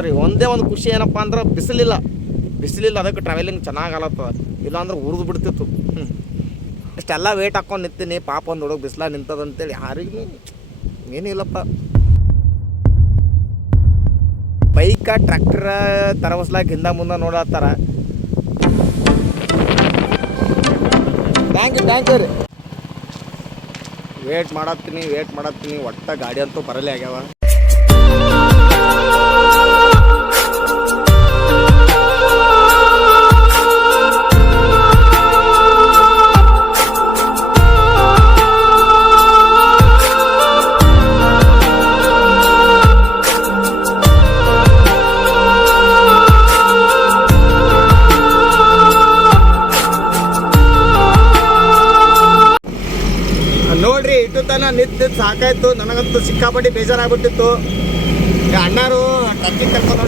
ಸರಿ ಒಂದೇ ಒಂದು ಖುಷಿ ಏನಪ್ಪ ಅಂದ್ರೆ ಬಿಸಿಲಿಲ್ಲ. ಬಿಸಿಲಿಲ್ಲ ಅದಕ್ಕೆ ಟ್ರಾವೆಲಿಂಗ್ ಚೆನ್ನಾಗಿ ಇಲ್ಲಾಂದ್ರೆ ಉರಿದು ಬಿಡ್ತಿತ್ತು. ಹ್ಞೂ ಇಷ್ಟೆಲ್ಲ ವೇಟ್ ಹಾಕೊಂಡು ನಿಂತೀನಿ ಪಾಪ ಒಂದು ಹುಡುಗ ಬಿಸಿಲ ನಿಂತದಂತೇಳಿ ಯಾರಿಗೂ ಏನಿಲ್ಲಪ್ಪ ಬೈಕ ಟ್ರ್ಯಾಕ್ಟರ್ ತರವಸ್ಲಾಕ ಹಿಂದೆ ಮುಂದೆ ನೋಡತ್ತಾರ. ಥ್ಯಾಂಕ್ ಯು ಥ್ಯಾಂಕ್ ಯು ರೀ. ವೇಟ್ ಮಾಡತ್ತೀನಿ ವೇಟ್ ಮಾಡತ್ತೀನಿ. ಒಟ್ಟ ಗಾಡಿ ಅಂತೂ ಬರಲೇ ಆಗ್ಯಾವ. ನೋಡ್ರಿ ಇಟ್ಟು ತನ ನಿಂತು ಸಾಕಾಯ್ತು. ನನಗಂತೂ ಸಿಕ್ಕಾಪಟ್ಟಿ ಬೇಜಾರಾಗ್ಬಿಟ್ಟಿತ್ತು. ಅಣ್ಣಾರು ಟಚ್ಚಿಗೆ ಕರ್ಕೊಂಡು.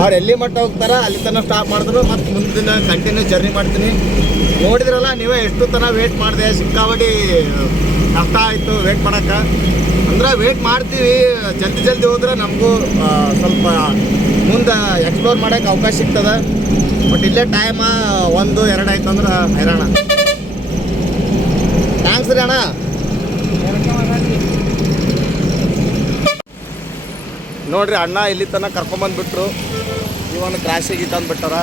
ಅವ್ರು ಎಲ್ಲಿ ಮಟ್ಟ ಹೋಗ್ತಾರ ಅಲ್ಲಿ ತನಕ ಸ್ಟಾಪ್ ಮಾಡಿದ್ರು. ಮತ್ತೆ ಮುಂದಿನ ಕಂಟಿನ್ಯೂ ಜರ್ನಿ ಮಾಡ್ತೀನಿ. ನೋಡಿದ್ರಲ್ಲ ನೀವೇ ಎಷ್ಟು ತನ ವೇಟ್ ಮಾಡಿದೆ. ಸಿಕ್ಕಾಪಟ್ಟಿ ಕಷ್ಟ ಆಯಿತು ವೇಟ್ ಮಾಡೋಕೆ ಅಂದ್ರೆ ವೇಟ್ ಮಾಡ್ತೀವಿ. ಜಲ್ದಿ ಜಲ್ದಿ ಹೋದ್ರೆ ನಮಗೂ ಸ್ವಲ್ಪ ಮುಂದೆ ಎಕ್ಸ್ಪ್ಲೋರ್ ಮಾಡೋಕೆ ಅವಕಾಶ ಸಿಗ್ತದೆ. ಬಟ್ ಇಲ್ಲೇ ಟೈಮ ಒಂದು, ಎರಡು ಆಯ್ತು ಅಂದ್ರೆ ಹೈರಾಣ. ಥ್ಯಾಂಕ್ಸ್ ರೀ ಅಣ್ಣ. ನೋಡ್ರಿ, ಅಣ್ಣ ಇಲ್ಲಿ ತನಕ ಕರ್ಕೊಂಬಂದ್ಬಿಟ್ರು ಒಂದು ಕ್ರಾಶಿಗೆ ತಂದುಬಿಟ್ಟಾರ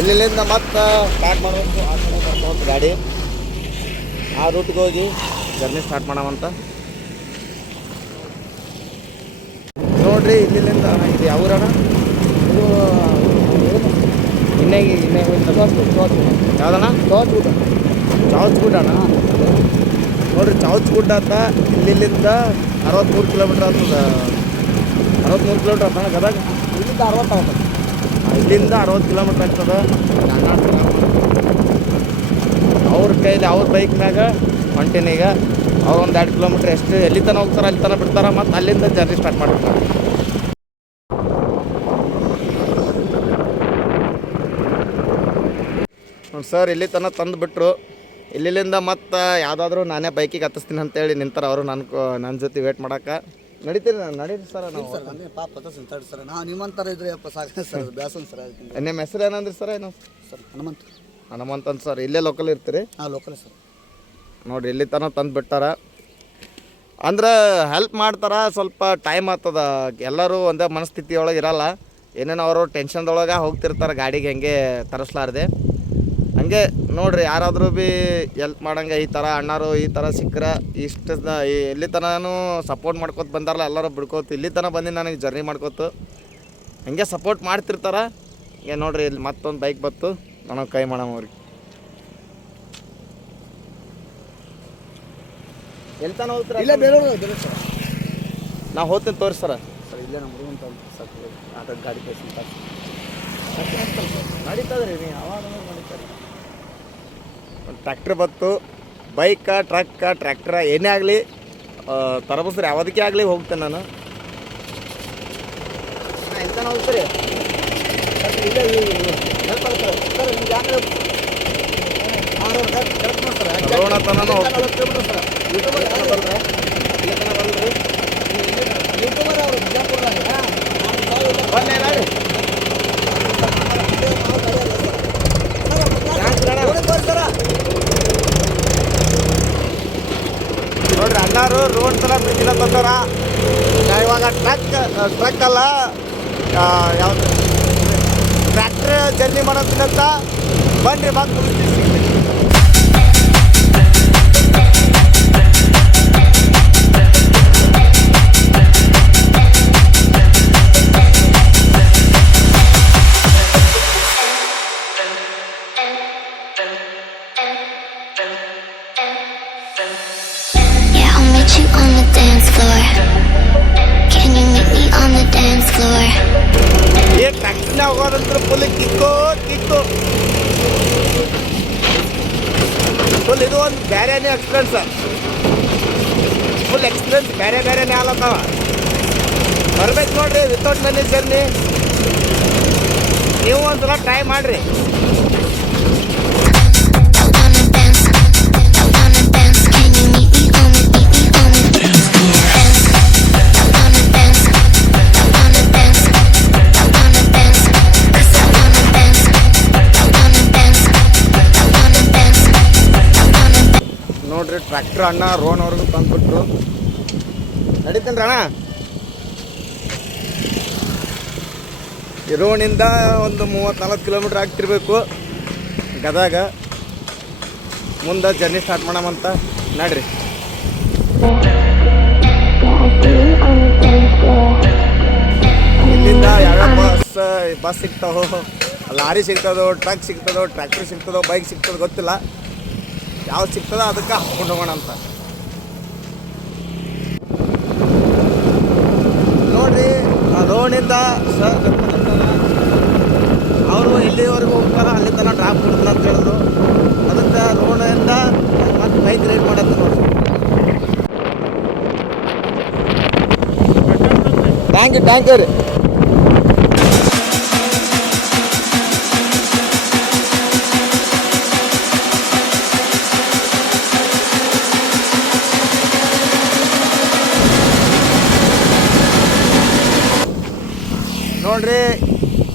ಇಲ್ಲಿಂದ ಮತ್ತೆ ಸ್ಟಾರ್ಟ್ ಮಾಡಬೇಕು. ಆ ಕಡೆ ಕರ್ಕೊಂತ ಗಾಡಿ. ಆ ರೂಟ್ಗೆ ಹೋಗಿ ಜರ್ನಿ ಸ್ಟಾರ್ಟ್ ಮಾಡವಂತ ನೋಡ್ರಿ ಇಲ್ಲಿಂದ ಇದು ಯಾವ ಊರಣ್ಣ ಇದು ಇನ್ನೇ ಇನ್ನೇ ಚೌಚ್ ಚಾವಚ್ ಚೌಚ್ ಗುಡ್ಡ ಅಣ್ಣ? ನೋಡ್ರಿ ಚೌಚ್ ಗುಡ್ಡ ಅಂತ ಇಲ್ಲಿಂದ ಅರವತ್ತ್ಮೂರು ಕಿಲೋಮೀಟ್ರ್ ಆಗ್ತದ ಅರವತ್ತ್ಮೂರು ಕಿಲೋಮೀಟ್ರ್ ಆಗ್ತಾನೆ ಗದಗ? ಇಲ್ಲಿಂದ ಅರವತ್ತಾಗುತ್ತೆ ಇಲ್ಲಿಂದ ಅರವತ್ತು ಕಿಲೋಮೀಟ್ರ್ ಆಗ್ತದ. ಅವ್ರ ಕೈಲಿ ಅವ್ರ ಬೈಕ್ನಾಗ ಹೊಂಟಿನೀಗ ಈಗ ಅವ್ರು ಒಂದು ಎರಡು ಕಿಲೋಮೀಟ್ರ್ ಎಷ್ಟು ಎಲ್ಲಿ ತನಕ ಹೋಗ್ತಾರೆ ಅಲ್ಲಿ ತನಕ ಬಿಡ್ತಾರೆ ಮತ್ತು ಅಲ್ಲಿಂದ ಜರ್ನಿ ಸ್ಟಾರ್ಟ್ ಮಾಡ್ತಾರೆ ಸರ್ ಇಲ್ಲಿ ತನಕ ತಂದು ಬಿಟ್ಟರು ಇಲ್ಲಿಂದ ಮತ್ತು ಯಾವುದಾದ್ರೂ ನಾನೇ ಬೈಕಿಗೆ ಹತ್ತಿಸ್ತೀನಿ ಅಂತೇಳಿ ನಿಂತಾರೆ ಅವರು ನನ್ನ ನನ್ನ ಜೊತೆ ವೇಟ್ ಮಾಡಕ್ಕೆ ನಡೀತೀರಿ ನಡೀರಿ ಸರ್ ನಾವು. ಪಾಪ ಸರ್. ನಾವು ನಿಮ್ಮಂತರ ಇದ್ರೆ ಅಪ್ಪ ಸಾಕ ಸರ್ ಬ್ಯಾಸನ್ ಸರ್ ನಿಮ್ಮ ಹೆಸರು ಏನಂದ್ರಿ ಸರ್ ಏನು? ಸರ್ ಹನುಮಂತ. ಹನುಮಂತ್ ಅಂತ ಸರ್ ಇಲ್ಲೇ ಲೋಕಲ್ ಇರ್ತೀರಿ? ಹಾಂ ಲೋಕಲ್ ಸರ್. ನೋಡಿರಿ ಇಲ್ಲಿ ತನಕ ತಂದು ಬಿಟ್ಟಾರ ಅಂದ್ರೆ ಹೆಲ್ಪ್ ಮಾಡ್ತಾರ ಸ್ವಲ್ಪ ಟೈಮ್ ಆಗ್ತದ ಎಲ್ಲರೂ ಒಂದೇ ಮನಸ್ಥಿತಿಯೊಳಗೆ ಇರಲ್ಲ. ಏನೇನೋ ಅವರು ಟೆನ್ಷನ್ದೊಳಗೆ ಹೋಗ್ತಿರ್ತಾರೆ ಗಾಡಿಗೆ ಹೆಂಗೆ ತರಿಸ್ಲಾರ್ದೆ. ಹಂಗೆ ನೋಡ್ರಿ ಯಾರಾದರೂ ಭೀ ಎಲ್ಪ್ ಮಾಡಂಗೆ ಈ ಥರ ಅಣ್ಣಾರು ಈ ಥರ ಸಿಕ್ಕರೆ ಇಷ್ಟು ಎಲ್ಲಿ ತನೂ ಸಪೋರ್ಟ್ ಮಾಡ್ಕೋತ ಬಂದಾರಲ್ಲ ಎಲ್ಲರೂ ಬಿಡ್ಕೋತ ಇಲ್ಲಿ ತನಕ ಬಂದು ನನಗೆ ಜರ್ನಿ ಮಾಡ್ಕೋತು. ಹಂಗೆ ಸಪೋರ್ಟ್ ಮಾಡ್ತಿರ್ತಾರೆ. ಹಂಗೆ ನೋಡ್ರಿ ಇಲ್ಲಿ ಮತ್ತೊಂದು ಬೈಕ್ ಬತ್ತು. ನನಗೆ ಕೈ ಅವ್ರಿಗೆ ಎಲ್ಲಿ ತನಕ ಹೋಗ್ತಾರೆ? ಇಲ್ಲೇ ನಾ ಹೋಗ್ತೀನಿ ತೋರಿ ಸರ. ಸರ್ ಇಲ್ಲೇ ನಮ್ಮ ಆಟೋ ಗಾಡಿ ಕಳಿಸಿ ನಡೀತದ್ರಿ ನೀವು ಯಾವಾಗ ನಡೀತಾರೆ ಟ್ರ್ಯಾಕ್ಟ್ರ್ ಬತ್ತು ಬೈಕ ಟ್ರಕ್ಕ ಟ್ರ್ಯಾಕ್ಟ್ರ ಏನೇ ಆಗಲಿ ತರಬಸ್ರಿ ಯಾವುದಕ್ಕೆ ಆಗಲಿ ಹೋಗ್ತೇನೆ ನಾನು. ಹೋಗ್ತೀರಿ ಇಲ್ಲೇ ಹೆಲ್ಪ್ ಆಗ್ತಾರೆ ಸರ್ ನಿಮ್ಗೆ ಯಾಕೆ ಕರೆಕ್ಟ್ ಮಾಡಿ ಸರ್ ರೋಣ ತನಕ ಹೋಗ್ತೀನಿ ಕಿಲೋಮೀಟರ್ ಸರ್ ಯೂಟ್ಯೂಬರ್ ಯಾರು ಬರ್ತಾರೆ ಇಲ್ಲಿ ತನಕ ಬಂದ್ರಿ ಯೂಟ್ಯೂಬರ್ ಅವರು ಬಿಜಾಪುರದಾಗ ನಾನು ಸಾವಿರ ಬನ್ನಿ ನೋಡಿ ನೋಡ್ರಿ ಅಣ್ಣಾರು ರೋಡ್ ತರ ಬ್ರಿಡ್ಜಿನ ತಂದಾರ ಇವಾಗ ಟ್ರಕ್ ಟ್ರಕ್ ಅಲ್ಲ ಯಾವುದು? ಟ್ರ್ಯಾಕ್ಟರ್ ಜರ್ನಿ ಮಾಡೋದಿಲ್ಲ ಬನ್ರಿ ಮತ್ತೆ ಟ್ರ್ಯಾಕ್ಟರ್ ಅಣ್ಣ ರೋಣವ್ರಿಗೂ ತಂದ್ಬಿಟ್ರು. ನಡೀತೇನೆ ಅಣ್ಣ? ರೋಣಿಂದ ಒಂದು ಮೂವತ್ತು ನಲ್ವತ್ತು ಕಿಲೋಮೀಟ್ರ್ ಆಗ್ತಿರ್ಬೇಕು ಗದಗ. ಮುಂದೆ ಜರ್ನಿ ಸ್ಟಾರ್ಟ್ ಮಾಡಮಂತ ನಡ್ರಿ. ಇಲ್ಲಿಂದ ಯಾವ್ಯಾವ ಬಸ್ ಬಸ್ ಸಿಗ್ತಾವೋ, ಲಾರಿ ಸಿಗ್ತದೋ ಟ್ರಕ್ ಸಿಗ್ತದೋ ಟ್ರ್ಯಾಕ್ಟರ್ ಸಿಗ್ತದೋ ಬೈಕ್ ಸಿಗ್ತದೋ ಗೊತ್ತಿಲ್ಲ. ಯಾವ್ದು ಸಿಗ್ತದ ಅದಕ್ಕೆ ಹಾಕ್ಕೊಂಡು ಹೋಗೋಣ ಅಂತ. ನೋಡ್ರಿ, ಆ ರೋಡಿಂದ ಸರ್ ಅವರು ಇಲ್ಲಿವರೆಗೂ ಹೋಗ್ತಾರ ಅಲ್ಲಿ ತನಕ ಡ್ರಾಪ್ ಕೊಡ್ತಾರ ಅಂತ ಹೇಳಿದ್ರು. ಅದಕ್ಕೆ ರೋಣಿಂದ ಮತ್ತೆ ಬೈಕ್ ರೈಡ್ ಮಾಡತ್ತೆ ನೋಡ್ರಿ. ಥ್ಯಾಂಕ್ ಯು ರೀ. ನೋಡ್ರಿ,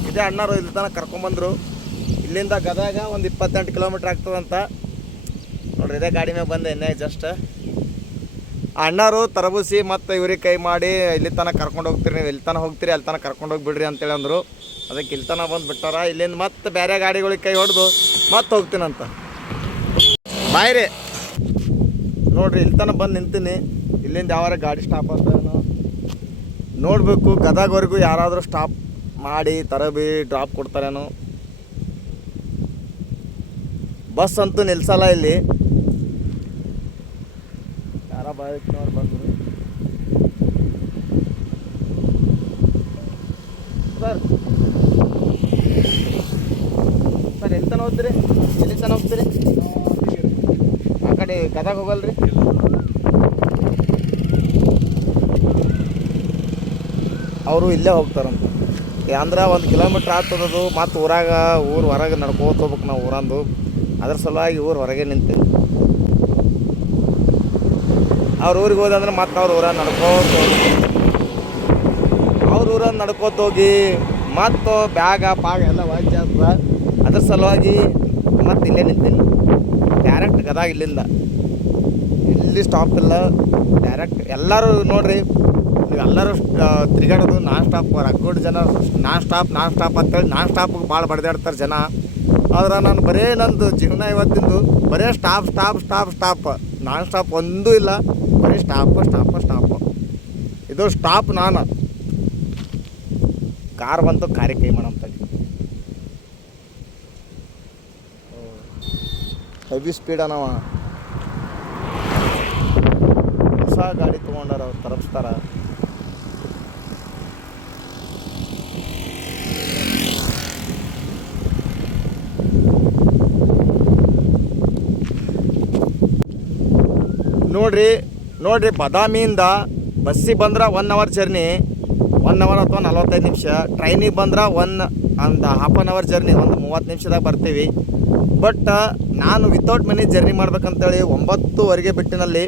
ಇದೇ ಅಣ್ಣರು ಇಲ್ಲಿ ತನಕ ಕರ್ಕೊಂಬಂದ್ರು ಇಲ್ಲಿಂದ ಗದಗ ಒಂದು ಇಪ್ಪತ್ತೆಂಟು ಕಿಲೋಮೀಟ್ರ್ ಆಗ್ತದಂತ. ನೋಡ್ರಿ, ಇದೇ ಗಾಡಿ ಮೇಲೆ ಬಂದೆ ಇನ್ನೇ ಜಸ್ಟ್ ಅಣ್ಣರು ತರಬೂಸಿ ಮತ್ತು ಇವ್ರಿಗೆ ಕೈ ಮಾಡಿ, ಇಲ್ಲಿ ತನಕ ಕರ್ಕೊಂಡು ಹೋಗ್ತೀರಿ ನೀವು, ಇಲ್ಲಿ ತನಕ ಹೋಗ್ತೀರಿ, ಅಲ್ಲಿ ತನಕ ಕರ್ಕೊಂಡು ಹೋಗಿಬಿಡ್ರಿ ಅಂತೇಳಿ ಅಂದರು. ಅದಕ್ಕೆ ಇಲ್ಲಿ ತನಕ ಬಂದು ಬಿಟ್ಟಾರ. ಇಲ್ಲಿಂದ ಮತ್ತೆ ಬೇರೆ ಗಾಡಿಗಳಿಗೆ ಕೈ ಹೊಡೆದು ಮತ್ತೆ ಹೋಗ್ತೀನಂತ. ಬಾಯ್ ರೀ ನೋಡ್ರಿ, ಇಲ್ಲಿ ತನಕ ಬಂದು ನಿಂತೀನಿ. ಇಲ್ಲಿಂದ ಯಾವಾರ ಗಾಡಿ ಸ್ಟಾಪ್ ಆಗ್ತಾವೇನೋ. ನೋಡಬೇಕು, ಗದಗವರೆಗೂ ಯಾರಾದರೂ ಸ್ಟಾಪ್ ಮಾಡಿ ತರಬಿ ಡ್ರಾಪ್ ಕೊಡ್ತಾರೇನೋ. ಬಸ್ ಅಂತೂ ನಿಲ್ಸಲ್ಲ ಇಲ್ಲಿ. ಯಾರ ಬೈಕ್ನವ್ರು ಬಂದರು. ಸರ್ ಸರ್ ಎಲ್ಲಿ ತನಕ ಹೋಗ್ತೀರಿ? ಎಲ್ಲಿ ತನಕ ಹೋಗ್ತೀರಿ? ಆ ಕಡೆ ಗದಗ ಹೋಗಲ್ರಿ. ಅವರು ಇಲ್ಲೇ ಹೋಗ್ತಾರಂತ. ಅಂದ್ರೆ ಒಂದು ಕಿಲೋಮೀಟ್ರ್ ಆಗ್ತದದು ಮತ್ತು ಊರಾಗ ಊರು ಹೊರಗೆ ನಡ್ಕೋತ ಹೋಗ್ಬೇಕು ನಾವು ಊರಂದು. ಅದ್ರ ಸಲುವಾಗಿ ಊರು ಹೊರಗೆ ನಿಂತೀನಿ ಅವ್ರ ಊರಿಗೆ ಹೋದಂದ್ರೆ ಮತ್ತೆ ಅವ್ರ ಊರ ನಡ್ಕೋತ ಅವ್ರ ಊರ ನಡ್ಕೋತ ಹೋಗಿ ಮತ್ತು ಬ್ಯಾಗ, ಪಾಗ ಎಲ್ಲ ವಾಚ್ ಆಗ್ತದೆ ಅದ್ರ ಸಲುವಾಗಿ ಮತ್ತೆ ಇಲ್ಲೇ ನಿಂತೀನಿ ಡೈರೆಕ್ಟ್ ಗದಗ ಇಲ್ಲಿಂದ. ಇಲ್ಲಿ ಸ್ಟಾಪ್ ಇಲ್ಲ. ಡೈರೆಕ್ಟ್ ಎಲ್ಲರೂ ನೋಡ್ರಿ ನೀವು ಎಲ್ಲರೂ ತಿರುಗಾಡೋದು ನಾನ್ ಸ್ಟಾಪ್ ರಕ್ಕೋಡ್ ಜನ ನಾನ್ ಸ್ಟಾಪ್ ನಾನ್ ಸ್ಟಾಪ್ ಅಂತೇಳಿ ನಾನ್ ಸ್ಟಾಪ್ಗೆ ಭಾಳ ಬಡ್ದಾಡ್ತಾರೆ ಜನ. ಆದ್ರೆ ನಾನು ಬರೇ ನಂದು ಜೀವನ ಇವತ್ತಿಂದು ಬರೇ stop stop stop stop non stop ಒಂದೂ ಇಲ್ಲ, ಬರೀ ಸ್ಟಾಪ್ ಸ್ಟಾಪ್ ಸ್ಟಾಪ್ ಇದು ಸ್ಟಾಪ್ ನಾನು. ಕಾರ್ ಬಂತು ಕಾರ್ಯಕ್ರಮ ಕೈ ಮಾಡಮ್ ಹೆವಿ ಸ್ಪೀಡ್ ಅನವ. ಹೊಸ ಗಾಡಿ ತೊಗೊಂಡಾರ ಅವ್ರು ತರಪಿಸ್ತಾರ ನೋಡ್ರಿ ನೋಡ್ರಿ ಬಾದಾಮಿಯಿಂದ ಬಸ್ಸಿಗೆ ಬಂದ್ರೆ one hour journey one hour ಅಥವಾ ನಲ್ವತ್ತೈದು ನಿಮಿಷ. ಟ್ರೈನಿಗೆ ಬಂದ್ರೆ ಒನ್ ಒಂದು ಹಾಫ್ ಆನ್ ಅವರ್ ಜರ್ನಿ ಒಂದು ಮೂವತ್ತು ನಿಮಿಷದಾಗ ಬರ್ತೀವಿ. ಬಟ್ ನಾನು ವಿತೌಟ್ ಮನಿ ಜರ್ನಿ ಮಾಡ್ಬೇಕಂತೇಳಿ ಒಂಬತ್ತುವರೆಗೆ ಬಿಟ್ಟಿನಲ್ಲಿ.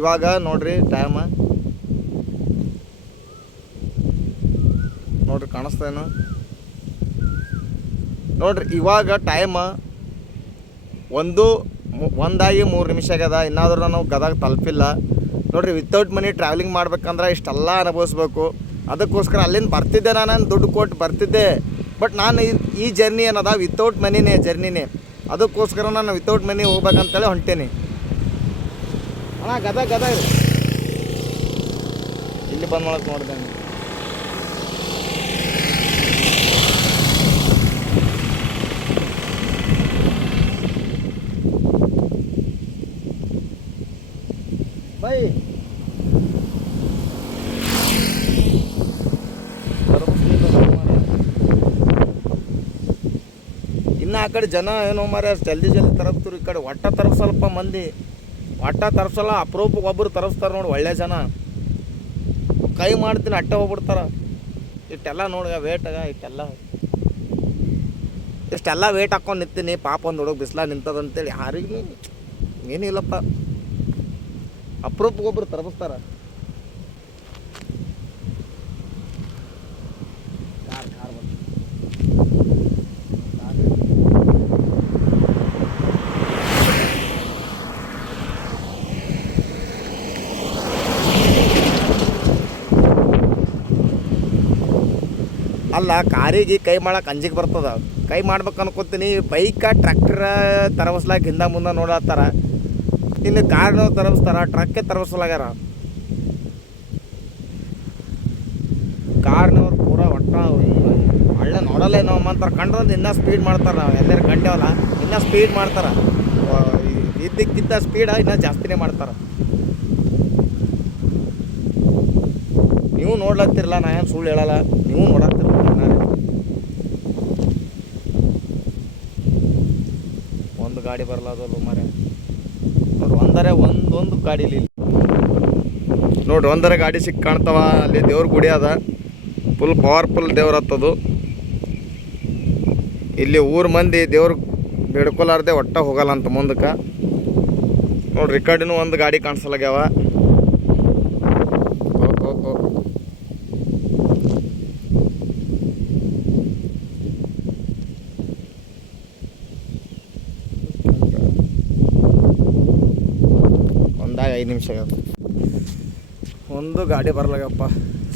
ಇವಾಗ ನೋಡ್ರಿ ಟೈಮ್ ನೋಡ್ರಿ ಕಾಣಿಸ್ತೇನು ನೋಡ್ರಿ ಇವಾಗ ಟೈಮ್ ಒಂದು ಒಂದಾಗಿ ಮೂರು ನಿಮಿಷ ಆಗ್ಯದ. ಇನ್ನಾದ್ರೂ ನಾವು ಗದಗ ತಲುಪಿಲ್ಲ. ನೋಡಿರಿ ವಿತೌಟ್ ಮನಿ ಟ್ರಾವೆಲಿಂಗ್ ಮಾಡ್ಬೇಕಂದ್ರೆ ಇಷ್ಟೆಲ್ಲ ಅನುಭವಿಸ್ಬೇಕು. ಅದಕ್ಕೋಸ್ಕರ ಅಲ್ಲಿಂದ ಬರ್ತಿದ್ದೆ ನಾನು, ದುಡ್ಡು ಕೊಟ್ಟು ಬರ್ತಿದ್ದೆ. ಬಟ್ ನಾನು ಈ- ಜರ್ನಿ ಏನದ? ವಿತೌಟ್ ಮನಿನೇ ಜರ್ನಿನೇ ಅದಕ್ಕೋಸ್ಕರ ನಾನು ವಿತೌಟ್ ಮನಿ ಹೋಗ್ಬೇಕಂತೇಳಿ ಹೊಂಟೇನಿ. ಅಣ್ಣ, ಗದಗ ಗದಗ. ಇಲ್ಲಿ ಬಂದ್ ಮಾಡಕ್ಕೆ ನೋಡಿದೆ ಬೈ. ಇನ್ನು ಆ ಕಡೆ ಜನ ಏನೋ ಮಾರ ಜಲ್ದಿ ಜಲ್ದಿ ತರಪ್ತಿರು ಈ ಕಡೆ. ಒಟ್ಟ ತರಪ್ಸಲ್ಪ ಮಂದಿ. ಒಟ್ಟ ತರಸಲ್ಲ ಅಪರೂಪಕ್ಕೆ ಒಬ್ಬರು ತರಸ್ತಾರೆ ನೋಡಿ ಒಳ್ಳೆ ಜನ. ಕೈ ಮಾಡ್ತೀನಿ, ಅಟ್ಟೆ ಹೋಗ್ಬಿಡ್ತಾರ. ಇಷ್ಟೆಲ್ಲ ನೋಡ್ಗ ವೇಟಾಗ ಇಷ್ಟೆಲ್ಲ. ಇಷ್ಟೆಲ್ಲ ವೇಟ್ ಹಾಕೊಂಡು ನಿಂತೀನಿ, ಪಾಪ ಒಂದು ಹುಡುಗ ಬಿಸ್ಲಾಗ ನಿಂತದಂತೇಳಿ ಯಾರಿಗೂ ಏನಿಲ್ಲಪ್ಪ. ಅಪರೂಪಗೊಬ್ಬರು ತರಬಿಸ್ತಾರ ಅಲ್ಲ, ಕಾರಿಗೆ ಕೈ ಮಾಡಕ್ಕೆ ಅಂಜಿಗೆ ಬರ್ತದ. ಕೈ ಮಾಡ್ಬೇಕು ಅನ್ಕೋತೀನಿ ಬೈಕ, ಟ್ರ್ಯಾಕ್ಟ್ರ ತರವಸ್ಲಾಕ ಹಿಂದೆ ಮುಂದೆ ನೋಡತ್ತಾರ ಇನ್ನು ಕಾರ್ನ ತರಬಿಸ್ತಾರ ಟ್ರಕ್ಕೆ ತರಬಿಸಲಾಗ್ಯಾರ ಕಾರ್ನವ್ರು ಪೂರ ಒಟ್ಟ ಒಳ್ಳೆ ನೋಡಲ್ಲ ಏನೋ ಅಂತಾರೆ ಕಂಡ್ರಂದು ಇನ್ನೂ ಸ್ಪೀಡ್ ಮಾಡ್ತಾರೆ ನಾವು. ಎಲ್ಲರೂ ಕಂಡೇವಲ್ಲ ಇನ್ನೂ ಸ್ಪೀಡ್ ಮಾಡ್ತಾರೆ. ಇದ್ದಕ್ಕಿಂತ ಸ್ಪೀಡ ಇನ್ನೂ ಜಾಸ್ತಿನೇ ಮಾಡ್ತಾರೆ. ನೀವು ನೋಡ್ಲತ್ತಿರಲ್ಲ ನಾ ಏನು ಸುಳ್ಳು ಹೇಳಲ್ಲ. ನೀವು ನೋಡತ್ತಿರ ಒಂದು ಗಾಡಿ ಬರಲಾದಲ್ಲ ಮರೆ ನೋಡ್ರಿ ಒಂದರೆ ಒಂದೊಂದು ಗಾಡಿಲಿ ನೋಡ್ರಿ ಒಂದರೆ ಗಾಡಿ ಸಿಕ್ಕ ಕಾಣ್ತಾವ, ಅಲ್ಲಿ ದೇವ್ರ ಗುಡಿ ಅದ. ಫುಲ್ ಪವರ್ಫುಲ್ ದೇವ್ರ ಹತ್ತದು ಇಲ್ಲಿ ಊರ ಮಂದಿ ದೇವ್ರ ಬೇಡ್ಕೊಲಾರ್ದೆ ಒಟ್ಟ ಹೋಗಲ್ಲ ಅಂತ ಮುಂದಕ್ಕೆ. ನೋಡ್ರಿ ಒಂದು ಗಾಡಿ ಕಾಣಿಸಲಾಗ್ಯಾವ. ನಿಮಿಷ ಒಂದು ಗಾಡಿ ಸಾಕ್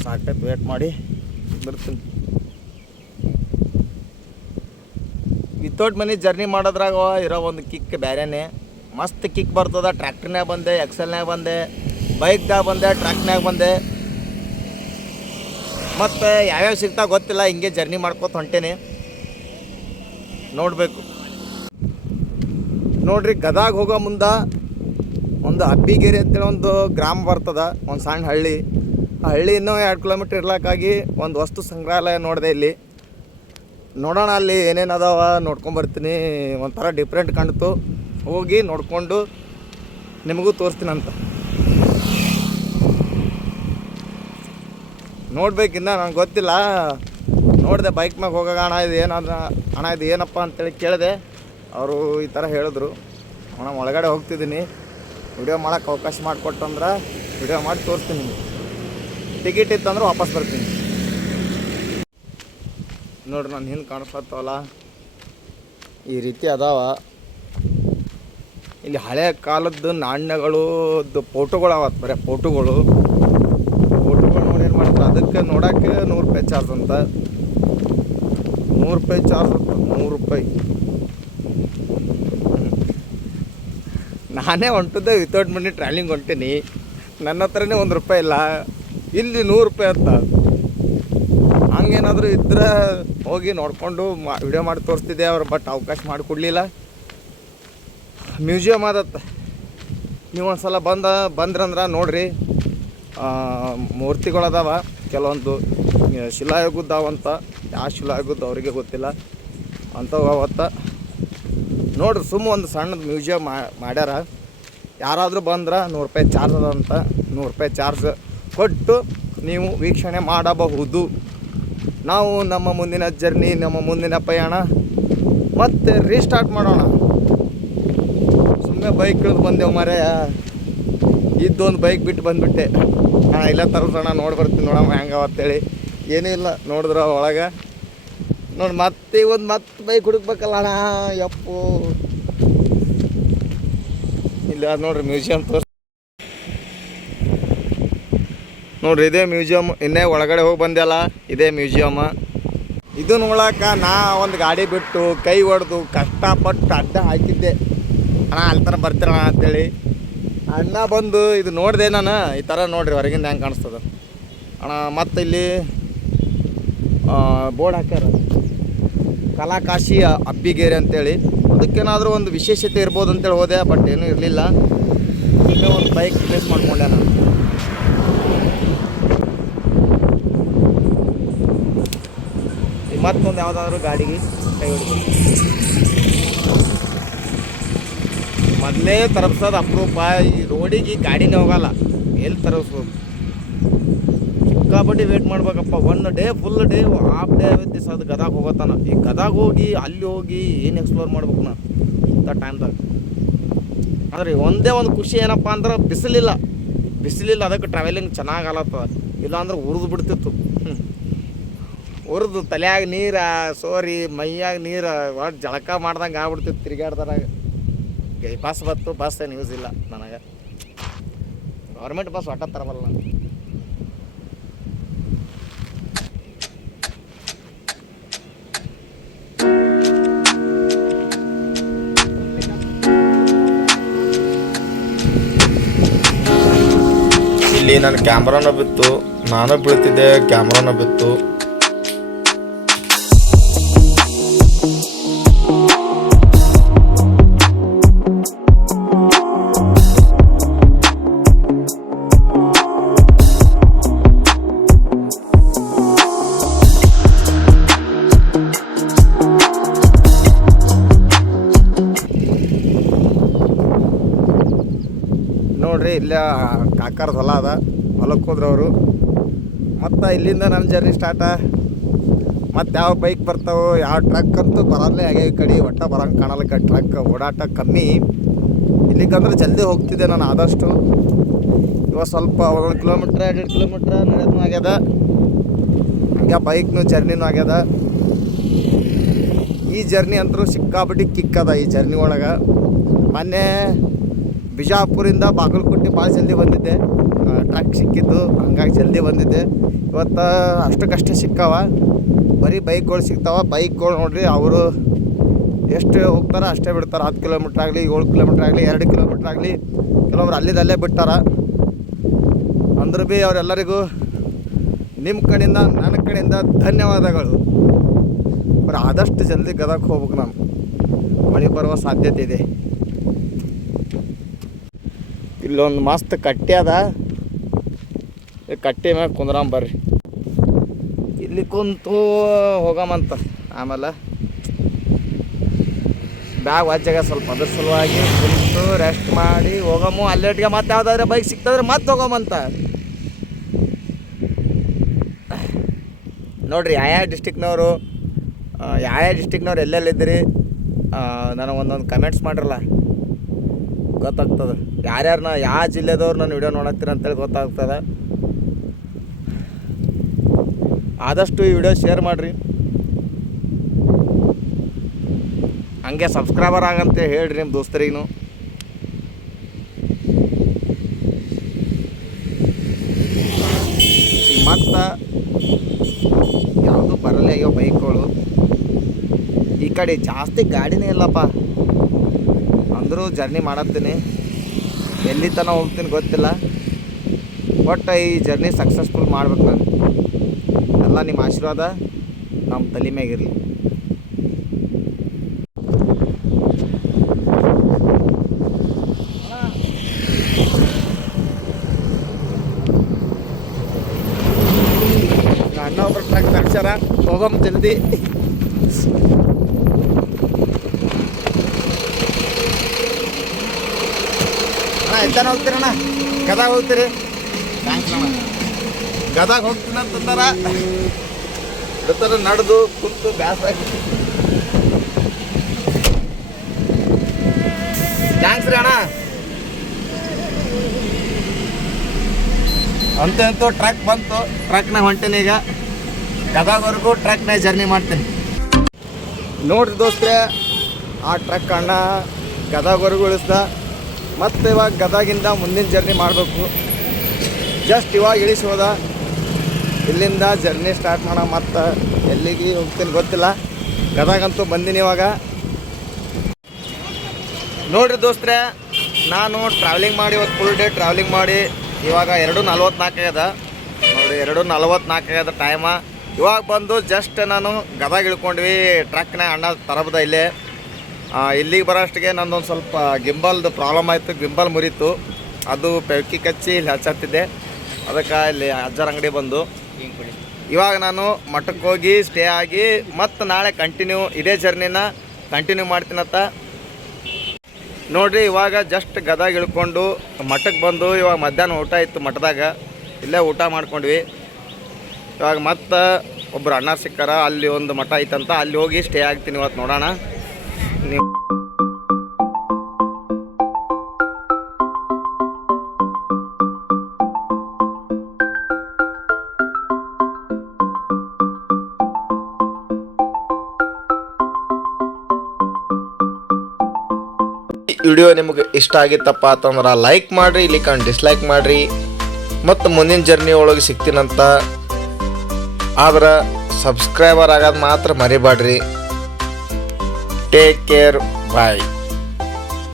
ಸಾಕೈತೆ ವೇಟ್ ಮಾಡಿ ಬರ್ತೀನಿ. ವಿತೌಟ್ ಮನಿ ಜರ್ನಿ ಮಾಡೋದ್ರಾಗ ಇರೋ ಒಂದು ಕಿಕ್ ಬೇರೆನೇ ಮಸ್ತ್ ಕಿಕ್ ಬರ್ತದ ಟ್ರ್ಯಾಕ್ಟರ್ನಾಗ ಬಂದೆ ಎಕ್ಸೆಲ್ನಾಗ ಬಂದೆ ಬೈಕ್ದಾಗ ಬಂದೆ ಟ್ರ್ಯಾಕ್ನಾಗ ಬಂದೆ. ಮತ್ತು ಯಾವ್ಯಾವ ಸಿಗ್ತಾ ಗೊತ್ತಿಲ್ಲ, ಹಿಂಗೆ ಜರ್ನಿ ಮಾಡ್ಕೊತ ಹೊಂಟೇನೆ. ನೋಡಬೇಕು. ನೋಡ್ರಿ ಗದಾಗ ಹೋಗೋ ಮುಂದೆ ಒಂದು ಅಬ್ಬಿಗೆರೆ ಅಂತೇಳಿ ಒಂದು ಗ್ರಾಮ ಬರ್ತದ, ಒಂದು ಸಣ್ಣ ಹಳ್ಳಿ. ಆ ಹಳ್ಳಿ ಇನ್ನೂ ಎರಡು ಕಿಲೋಮೀಟ್ರ್ ಇರ್ಲಕ್ಕಾಗಿ ಒಂದು ವಸ್ತು ಸಂಗ್ರಹಾಲಯ ನೋಡಿದೆ ಇಲ್ಲಿ. ನೋಡೋಣ ಅಲ್ಲಿ ಏನೇನು ಅದಾವ ನೋಡ್ಕೊಂಬರ್ತೀನಿ ಒಂಥರ ಡಿಫ್ರೆಂಟ್ ಕಾಣ್ತು. ಹೋಗಿ ನೋಡಿಕೊಂಡು ನಿಮಗೂ ತೋರಿಸ್ತೀನಂತ ನೋಡ್ಬೇಕಿನ್ನ ನಂಗೆ ಗೊತ್ತಿಲ್ಲ. ನೋಡಿದೆ ಬೈಕ್ ಮ್ಯಾಗ ಹೋಗಾಗ ಅಣ್ಣ ಇದು ಏನಾದ ಅಣ್ಣ ಇದು ಏನಪ್ಪ ಅಂತೇಳಿ ಕೇಳಿದೆ. ಅವರು ಈ ಥರ ಹೇಳಿದ್ರು. ಅಣ್ಣ ಒಳಗಡೆ ಹೋಗ್ತಿದ್ದೀನಿ. ವಿಡಿಯೋ ಮಾಡೋಕ್ಕೆ ಅವಕಾಶ ಮಾಡಿಕೊಟ್ಟಂದ್ರೆ ವಿಡಿಯೋ ಮಾಡಿ ತೋರಿಸ್ತೀನಿ ನಿಮಗೆ. ಟಿಕೆಟ್ ಇತ್ತಂದ್ರೆ ವಾಪಸ್ ಬರ್ತೀನಿ. ನೋಡ್ರಿ ನಾನು ಹಿಂದೆ ಕಾಣಿಸ್ತಾವಲ್ಲ ಈ ರೀತಿ ಅದಾವ. ಇಲ್ಲಿ ಹಳೆ ಕಾಲದ್ದು ನಾಣ್ಯಗಳು ಫೋಟೋಗಳು ಬರೀ ಫೋಟೋಗಳು ಫೋಟೋಗಳು ನೋಡಿ ಏನು ಮಾಡ್ತಾರೆ, ಅದಕ್ಕೆ ನೋಡೋಕ್ಕೆ ನೂರು ರೂಪಾಯಿ ಚಾರ್ಜ್ ಅಂತ. ನೂರು ರೂಪಾಯಿ ಚಾರ್ಜ್ ಅಂತ, ನೂರು ರೂಪಾಯಿ. ನಾನೇ ಹೊಂಟಿದ್ದೆ ವಿತೌಟ್ ಮನಿ ಟ್ರಾವೆಲಿಂಗ್ ಹೊಂಟೀನಿ. ನನ್ನ ಹತ್ರನೇ ಒಂದು ರೂಪಾಯಿ ಇಲ್ಲ. ಇಲ್ಲಿ ನೂರು ರೂಪಾಯಿ ಅಂತ. ಹಂಗೇನಾದರೂ ಇದ್ರೆ ಹೋಗಿ ನೋಡಿಕೊಂಡು ಮಾ ವಿಡಿಯೋ ಮಾಡಿ ತೋರಿಸ್ತಿದ್ದೆ ಅವ್ರು ಬಟ್ ಅವಕಾಶ ಮಾಡಿಕೊಡ್ಲಿಲ್ಲ. ಮ್ಯೂಸಿಯಮ್ ಆದತ್ತ. ನೀವು ಒಂದು ಸಲ ಬಂದ, ಬಂದ್ರಂದ್ರೆ ನೋಡ್ರಿ. ಮೂರ್ತಿಗಳದಾವ. ಕೆಲವೊಂದು ಶಿಲಾಯುಗದ್ದಾವಂತ ಯಾವ ಶಿಲಾಯುಗದ್ದು ಅವರಿಗೆ ಗೊತ್ತಿಲ್ಲ. ಅಂಥವು ಅವತ್ತ. ನೋಡ್ರಿ ಸುಮ್ಮ ಒಂದು ಸಣ್ಣದು ಮ್ಯೂಸಿಯಮ್ ಮಾಡ್ಯಾರ. ಯಾರಾದರೂ ಬಂದ್ರೆ ನೂರು ರೂಪಾಯಿ ಚಾರ್ಜ್ ಅಂತ, ನೂರು ರೂಪಾಯಿ ಚಾರ್ಜ್ ಕೊಟ್ಟು ನೀವು ವೀಕ್ಷಣೆ ಮಾಡಬಹುದು. ನಾವು ನಮ್ಮ ಮುಂದಿನ ಜರ್ನಿ ನಮ್ಮ ಮುಂದಿನ ಪಯಣ. ಮತ್ತೆ ರೀಸ್ಟಾರ್ಟ್ ಮಾಡೋಣ. ಸುಮ್ಮನೆ ಬೈಕ್ ಇಳಿದು ಬಂದೆವು ಮಾರೇ ಇದ್ದೊಂದು ಬೈಕ್ ಬಿಟ್ಟು ಬಂದುಬಿಟ್ಟೆ. ಹಾಂ, ಇಲ್ಲ ತರೋಣ ನೋಡಿ ಬರ್ತೀನಿ ನೋಡಮ್ಮ ಹೆಂಗವ ಅಂತೇಳಿ. ಏನೂ ಇಲ್ಲ, ನೋಡಿದ್ರ ಒಳಗೆ. ನೋಡಿ ಮತ್ತೆ ಒಂದು ಮತ್ತೆ ಬೈಕ್ ಹುಡುಕ್ಬೇಕಲ್ಲ ಅಣ್ಣ. ಯಪ್ಪು. ಇಲ್ಲ, ಅದು ನೋಡ್ರಿ, ಮ್ಯೂಸಿಯಂ ತೋರ್ಸ ನೋಡ್ರಿ, ಇದೇ ಮ್ಯೂಸಿಯಮ್ ಇನ್ನೇ ಒಳಗಡೆ ಹೋಗಿ ಬಂದೆಲ್ಲ ಇದೇ ಮ್ಯೂಸಿಯಮ್ ಇದು ನೋಡಕ್ಕೆ ನಾ ಒಂದು ಗಾಡಿ ಬಿಟ್ಟು ಕೈ ಹೊಡೆದು ಕಷ್ಟಪಟ್ಟು ಅಡ್ಡ ಹಾಕಿದ್ದೆ. ಅಣ್ಣ, ಅಲ್ಲಿ ಥರ ಬರ್ತೀರಣ್ಣ ಅಂತೇಳಿ. ಅಣ್ಣ ಬಂದು ಇದು ನೋಡಿದೆ ನಾನು. ಈ ಥರ ನೋಡ್ರಿ, ಹೊರಗಿಂದ ಹೆಂಗೆ ಕಾಣಿಸ್ತದ. ಅಣ್ಣ, ಮತ್ತೆ ಇಲ್ಲಿ ಬೋರ್ಡ್ ಹಾಕ್ಯಾರ. ಕಲಾಕಾಶಿ ಅಬ್ಬಿಗೇರಿ ಅಂತೇಳಿ. ಅದಕ್ಕೇನಾದರೂ ಒಂದು ವಿಶೇಷತೆ ಇರ್ಬೋದು ಅಂತೇಳಿ ಹೋದೆ, ಬಟ್ ಏನೂ ಇರಲಿಲ್ಲ. ಇಲ್ಲೇ ಒಂದು ಬೈಕ್ ಪ್ಲೇಸ್ ಮಾಡಿಕೊಂಡೆ ನಾನು. ಮತ್ತೊಂದು ಯಾವುದಾದ್ರೂ ಗಾಡಿಗೆ ಕೈ ಮೊದಲೇ ತರಬ್ಸೋದು ಅಪ್ರೂಪ. ಈ ರೋಡಿಗೆ ಗಾಡಿನೇ ಹೋಗಲ್ಲ. ಎಲ್ಲಿ ತರಬ್ಸೋದು ಸಿಕ್ಕಾಪಟ್ಟಿ ವೇಟ್ ಮಾಡ್ಬೇಕಪ್ಪ. One day full day half day ದಿವಸ ಅದು ಗದಾಗ ಹೋಗೋತಾನ. ಈ ಗದಾಗ ಹೋಗಿ, ಅಲ್ಲಿ ಹೋಗಿ ಏನು ಎಕ್ಸ್ಪ್ಲೋರ್ ಮಾಡ್ಬೇಕು ನಾ ಇಂಥ ಟೈಮ್ದಾಗ ಆದರೆ ಒಂದೇ ಒಂದು ಖುಷಿ ಏನಪ್ಪ ಅಂದ್ರೆ ಬಿಸಿಲಿಲ್ಲ. ಬಿಸಿಲಿಲ್ಲ, ಅದಕ್ಕೆ ಟ್ರಾವೆಲಿಂಗ್ ಚೆನ್ನಾಗಿ ಇಲ್ಲಾಂದ್ರೆ ಉರಿದು ಬಿಡ್ತಿತ್ತು. ಉರಿದು, ತಲೆಯಾಗ ನೀರು, ಸೋರಿ, ಮೈಯಾಗ ನೀರು ಒಟ್ಟು ಜಳಕ ಮಾಡ್ದಂಗೆ ಆಗ್ಬಿಡ್ತಿತ್ತು ತಿರುಗಾಡ್ದಾಗ ಬಸ್ ಬತ್ತು ಬಸ್ ಏನು ಯೂಸ್ ಇಲ್ಲ ನನಗೆ. ಗೌರ್ಮೆಂಟ್ ಬಸ್ ಒಟ್ಟ ತರಬಲ್ಲ ನನ್ನ ಕ್ಯಾಮ್ರಾನ ಬಿತ್ತು ನಾನು ಬೀಳ್ತಿದ್ದೆ ಕ್ಯಾಮ್ರಾನ ಬಿತ್ತು. ನೋಡ್ರಿ, ಇಲ್ಲೇ ಕಾಕಾರ ಹೊಲ ಅದ ಹೊಲಕ್ಕೆ ಹೋದ್ರು ಅವರು. ಮತ್ತು ಇಲ್ಲಿಂದ ನನ್ನ ಜರ್ನಿ ಸ್ಟಾರ್ಟ ಮತ್ತು ಯಾವ ಬೈಕ್ ಬರ್ತಾವೋ, ಯಾವ ಟ್ರಕ್ ಅಂತೂ ಬರಲ್ಲೇ ಆಗ್ಯಾವ ಈ ಕಡೆ, ಒಟ್ಟ ಬರಂಗೆ ಕಾಣಲ್ಲ ಟ್ರಕ್ ಓಡಾಟ ಕಮ್ಮಿ. ಇಲ್ಲಿಗಂದ್ರೆ ಜಲ್ದಿ ಹೋಗ್ತಿದ್ದೆ ನಾನು ಆದಷ್ಟು. ಇವಾಗ ಸ್ವಲ್ಪ ಒಂದೊಂದು ಕಿಲೋಮೀಟ್ರ್ ಎರಡು ಕಿಲೋಮೀಟ್ರ್ ನಡೆಯೋದು ಆಗ್ಯದ. ಹಂಗೆ ಬೈಕ್ನು ಜರ್ನಿನೂ ಆಗ್ಯದ. ಈ ಜರ್ನಿ ಅಂತೂ ಸಿಕ್ಕಾಪಟ್ಟಿ ಕಿಕ್ಕದ ಈ ಜರ್ನಿ ಒಳಗೆ. ಮೊನ್ನೆ ಬಿಜಾಪುರಿಂದ ಬಾಗಲಕೋಟೆ ಭಾಳ ಜಲ್ದಿ ಬಂದಿದ್ದೆ. ಟ್ರಕ್ ಸಿಕ್ಕಿದ್ದು, ಹಂಗಾಗಿ ಜಲ್ದಿ ಬಂದಿದ್ದೆ. ಇವತ್ತು ಅಷ್ಟಕ್ಕಷ್ಟೇ ಸಿಕ್ಕಾವ. ಬರೀ ಬೈಕ್ಗಳು ಸಿಗ್ತಾವ. ಬೈಕ್ಗಳು ನೋಡ್ರಿ, ಅವರು ಎಷ್ಟು ಹೋಗ್ತಾರ ಅಷ್ಟೇ ಬಿಡ್ತಾರೆ. ಹತ್ತು ಕಿಲೋಮೀಟ್ರ್ ಆಗಲಿ, ಏಳು ಕಿಲೋಮೀಟ್ರ್ ಆಗಲಿ, ಎರಡು ಕಿಲೋಮೀಟ್ರ್ ಆಗಲಿ, ಕೆಲವೊಬ್ರು ಅಲ್ಲಿದಲ್ಲೇ ಬಿಟ್ಟಾರ. ಅಂದ್ರೆ ಭೀ ಅವರೆಲ್ಲರಿಗೂ ನಿಮ್ಮ ಕಡೆಯಿಂದ ನನ್ನ ಕಡೆಯಿಂದ ಧನ್ಯವಾದಗಳು. ಬರ ಆದಷ್ಟು ಜಲ್ದಿ ಗದಕ್ಕೆ ಹೋಗ್ಬೇಕು ನಾನು ಮಳೆ ಬರುವ ಸಾಧ್ಯತೆ ಇದೆ. ಇಲ್ಲೊಂದು ಮಸ್ತ್ ಕಟ್ಟೆ ಅದ. ಕಟ್ಟೆ ಮ್ಯಾಗ ಕುಂದ್ರಾಮ್ ಬರ್ರಿ. ಇಲ್ಲಿ ಕುಂತು ಹೋಗಮಂತ. ಆಮೇಲೆ ಬ್ಯಾಗ್ ವಾಜ್ಯಾಗ ಸ್ವಲ್ಪ ಅದ್ರ ಸಲುವಾಗಿ ಕುಂತು ರೆಸ್ಟ್ ಮಾಡಿ ಹೋಗಮು. ಅಲ್ಲೇಟ್ಗೆ ಮತ್ತೆ ಯಾವುದಾದ್ರೆ ಬೈಕ್ ಸಿಕ್ತಂದ್ರೆ ಮತ್ತೆ ಹೋಗಮಂತ. ನೋಡ್ರಿ, ಯಾವ ಡಿಸ್ಟಿಕ್ನವರು ಯಾವ ಡಿಸ್ಟಿಕ್ನವ್ರು ಎಲ್ಲೆಲ್ಲಿದ್ದೀರಿ? ನನಗೆ ಒಂದೊಂದು ಕಮೆಂಟ್ಸ್ ಮಾಡಿರಲ್ಲ. ಗೊತ್ತಾಗ್ತದೆ. ಯಾರ್ಯಾರನ್ನ ಯಾವ ಜಿಲ್ಲೆದವ್ರು ನಾನು ವಿಡಿಯೋ ನೋಡತ್ತೀರ ಅಂತೇಳಿ ಗೊತ್ತಾಗ್ತದೆ. ಆದಷ್ಟು ಈ ವಿಡಿಯೋ ಶೇರ್ ಮಾಡಿರಿ. ಹಂಗೆ ಸಬ್ಸ್ಕ್ರೈಬರ್ ಆಗಂತೆ ಹೇಳ್ರಿ ನಿಮ್ಮ ದೋಸ್ತರಿಗೂ ಮತ್ತು ಯಾವುದು ಬರಲ್ಲ ಅಯ್ಯೋ ಬೈಕ್ಗಳು. ಈ ಕಡೆ ಜಾಸ್ತಿ ಗಾಡಿನೇ ಇಲ್ಲಪ್ಪ. ಅಂದರೂ ಜರ್ನಿ ಮಾಡತ್ತೀನಿ. ಎಲ್ಲಿ ತನಕ ಹೋಗ್ತೀನಿ ಗೊತ್ತಿಲ್ಲ. ಒಟ್ಟು ಈ ಜರ್ನಿ ಸಕ್ಸಸ್ಫುಲ್ ಮಾಡ್ಬೇಕು ನಾನು. ಎಲ್ಲ ನಿಮ್ಮ ಆಶೀರ್ವಾದ ನಮ್ಮ ತಲೆ ಮ್ಯಾಗಿರಲಿ ಅಣ್ಣ ಒಬ್ಬರು ಟ್ರಕ್ ತರ್ಸ್ಯಾರ, ಹೋಗಮ್ ಜಲ್ದಿ. ಅಣ್ಣ ಎತ್ತಾನ ಹೋಗ್ತೀರಣ್ಣ? ಗದಾಗ ಹೋಗ್ತೀರಿ? ಗದಾಗ ಹೋಗ್ತೀನಿ ಅಂತಂದಾರ ಇರ್ತಾರ ನಡೆದು ಕುಂತು ಬ್ಯಾಸ ಥ್ಯಾಂಕ್ಸ್ ರೀ ಅಣ್ಣ. ಅಂತೂ ಟ್ರಕ್ ಬಂತು. ಟ್ರಕ್ನಾಗ ಹೊಂಟೀನಿ ಈಗ. ಟ್ರಕ್ ಟ್ರಕ್ನಾಗ ಜರ್ನಿ ಮಾಡ್ತೀನಿ. ನೋಡ್ರಿ ದೋಸ್ತ್ರೆ, ಆ ಟ್ರಕ್ ಅಣ್ಣ ಗದಗವರೆಗೂ ಇಳಿಸ್ದ. ಮತ್ತು ಇವಾಗ ಗದಗಿಂದ ಮುಂದಿನ ಜರ್ನಿ ಮಾಡಬೇಕು. ಜಸ್ಟ್ ಇವಾಗ ಇಳಿಸೋದ. ಇಲ್ಲಿಂದ ಜರ್ನಿ ಸ್ಟಾರ್ಟ್ ಮಾಡೋಣ, ಮತ್ತು ಎಲ್ಲಿಗೆ ಹೋಗ್ತೀನಿ ಗೊತ್ತಿಲ್ಲ. ಗದಗಂತೂ ಬಂದೀನಿ ಇವಾಗ. ನೋಡ್ರಿ ದೋಸ್ತ್ರೆ, ನಾನು ಟ್ರಾವೆಲಿಂಗ್ ಮಾಡಿ ಇವತ್ತು ಫುಲ್ ಡೇ ಟ್ರಾವೆಲಿಂಗ್ ಮಾಡಿ, ಇವಾಗ ಎರಡು ನಲ್ವತ್ನಾಲ್ಕಾಗ್ಯದ ನೋಡಿ ಎರಡು ನಲ್ವತ್ನಾಲ್ಕಾಗ್ಯದ ಟೈಮ ಇವಾಗ ಬಂದು ಜಸ್ಟ್ ನಾನು ಗದಗ ಇಳ್ಕೊಂಡ್ವಿ ಟ್ರಕ್ನ ಅಣ್ಣ ತರಬದ ಇಲ್ಲೇ. ಇಲ್ಲಿಗೆ ಬರೋಷ್ಟಿಗೆ ನಂದೊಂದು ಸ್ವಲ್ಪ ಗಿಂಬಲ್ದು ಪ್ರಾಬ್ಲಮ್ ಆಯಿತು, ಗಿಂಬಲ್ ಮುರಿತು. ಅದು ಪೆವ್ಕಿ ಕಚ್ಚಿ ಇಲ್ಲಿ ಹಚ್ಚತ್ತಿದ್ದೆ. ಅದಕ್ಕೆ ಇಲ್ಲಿ ಅಜ್ಜರ ಅಂಗಡಿ ಬಂದು. ಇವಾಗ ನಾನು ಮಠಕ್ಕೆ ಹೋಗಿ ಸ್ಟೇ ಆಗಿ ಮತ್ತು ನಾಳೆ ಕಂಟಿನ್ಯೂ ಇದೇ ಜರ್ನಿನ ಕಂಟಿನ್ಯೂ ಮಾಡ್ತೀನತ್ತ. ನೋಡಿರಿ, ಇವಾಗ ಜಸ್ಟ್ ಗದಾಗ ಇಳ್ಕೊಂಡು ಮಠಕ್ಕೆ ಬಂದು ಇವಾಗ ಮಧ್ಯಾಹ್ನ ಊಟ ಇತ್ತು ಮಠದಾಗ. ಇಲ್ಲೇ ಊಟ ಮಾಡ್ಕೊಂಡ್ವಿ. ಇವಾಗ ಮತ್ತೆ ಒಬ್ಬರು ಅಣ್ಣ ಸಿಕ್ಕಾರ, ಅಲ್ಲಿ ಒಂದು ಮಠ ಐತಂತ, ಅಲ್ಲಿ ಹೋಗಿ ಸ್ಟೇ ಆಗ್ತೀನಿ ಇವತ್ತು ನೋಡೋಣ. ನೀವು ವಿಡಿಯೋ ನಿಮಗೆ ಇಷ್ಟ ಆಗಿತ್ತಪ್ಪ ಅಂತಂದ್ರೆ ಲೈಕ್ ಮಾಡಿರಿ, ಇಲ್ಲಿ ಕಾಣ್ ಡಿಸ್ಲೈಕ್ ಮಾಡಿರಿ. ಮತ್ತು ಮುಂದಿನ ಜರ್ನಿ ಒಳಗೆ ಸಿಗ್ತೀನಂತ. ಆದ್ರೆ ಸಬ್ಸ್ಕ್ರೈಬರ್ ಆಗೋದು ಮಾತ್ರ ಮರಿಬೇಡ್ರಿ Take care. Bye.